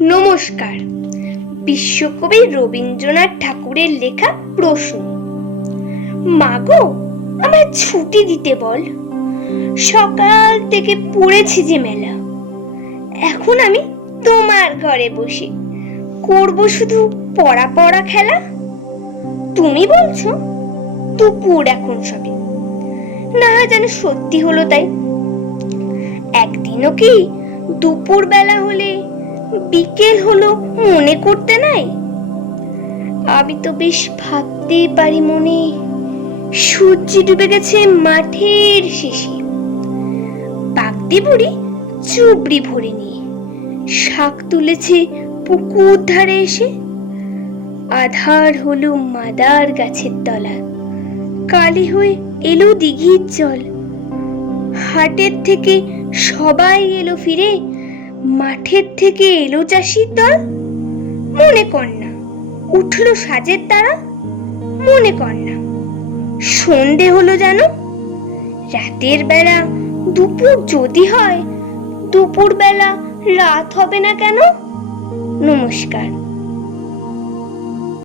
নমস্কার। বিশ্বকবি রবীন্দ্রনাথ ঠাকুরের লেখা প্রশ্ন। মাগো, আমার ছুটি দিতে বল। সকাল থেকে পড়েছি যে মেলা, এখন আমি তোমার ঘরে বসে করব শুধু পড়া পড়া খেলা। তুমি বলছো দুপুর এখন সবে, না যেন সত্যি হলো তাই। একদিনও কি দুপুর বেলা হলে বিকেল হলো মনে করতে নাই? আমি তো বেশ ভাবতেই পারি মনে, সূর্য ডুবে গেছে মাঠের শেষে। বাগদি বুড়ি চুবড়ি ভরে নিয়ে শাক তুলেছে পুকুর ধারে এসে। আধার হলো মাদার গাছের তলা, কালি হয়ে এলো দিঘির জল। হাটের থেকে সবাই এলো ফিরে, মাঠের থেকে এলো চাষির দল। মনে কর না উঠলো সাজের তারা, মনে কর না সন্ধে হলো যেন। রাতের বেলা দুপুর যদি হয়, দুপুর বেলা রাত হবে না কেন? নমস্কার।